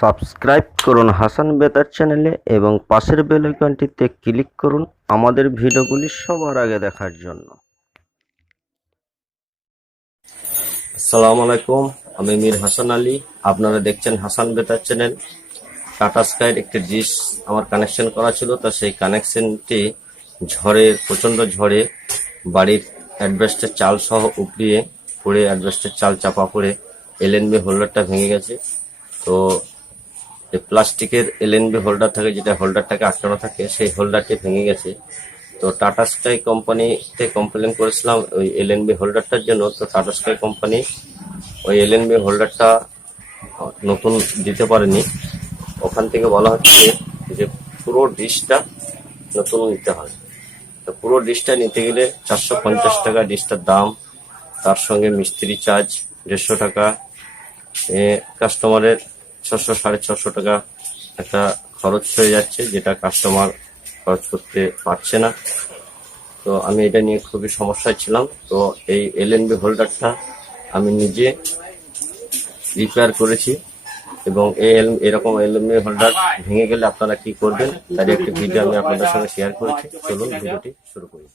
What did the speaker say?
Subscribe করুন হাসান বেতার চ্যানেলে এবং পাশের বেল আইকনটিতে ক্লিক করুন আমাদের ভিডিওগুলি সবার আগে দেখার জন্য। আসসালামু আলাইকুম, আমি মীর হাসান আলী। আপনারা দেখছেন হাসান বেতার চ্যানেল। টাটা স্কাইয়ের একটি ডিশ আমার কানেকশন করা ছিল, তা সেই কানেকশনটি প্রচণ্ড ঝড়ে বাড়ির অ্যাডভেস্টের চাল সহ উপড়িয়ে পড়ে অ্যাডভেস্টের চাল চাপা পড়ে এলএনবি হোল্ডারটা ভেঙে গেছে। তো যে প্লাস্টিকের এলএনবি হোল্ডার থাকে, যেটা হোল্ডারটাকে আটকানো থাকে, সেই হোল্ডারটি ভেঙে গেছে। তো টাটা স্কাই কোম্পানিতে কমপ্লেন করেছিলাম ওই এলএনবি হোল্ডারটার জন্য। তো টাটা স্কাই কোম্পানি ওই এলএনবি হোল্ডারটা নতুন দিতে পারেনি। ওখান থেকে বলা হচ্ছে যে পুরো ডিশটা নতুন নিতে হয়। তো পুরো ডিশটা নিতে গেলে 450 টাকা ডিশটার দাম, তার সঙ্গে মিস্ত্রি চার্জ 150 টাকা, কাস্টমারের 600-650 টাকা একটা খরচ হয়ে যাচ্ছে, যেটা কাস্টমার খরচ করতে পারছে না। তো আমি এটা নিয়ে খুবই সমস্যায় ছিলাম। তো এই এলএনবি হোল্ডারটা আমি নিজে রিপেয়ার করেছি এবং এরকম এলএনবি হোল্ডার ভেঙে গেলে আপনারা কি করবেন তার একটি ভিডিও আমি আপনাদের সঙ্গে শেয়ার করেছি। চলুন ভিডিওটি শুরু করি।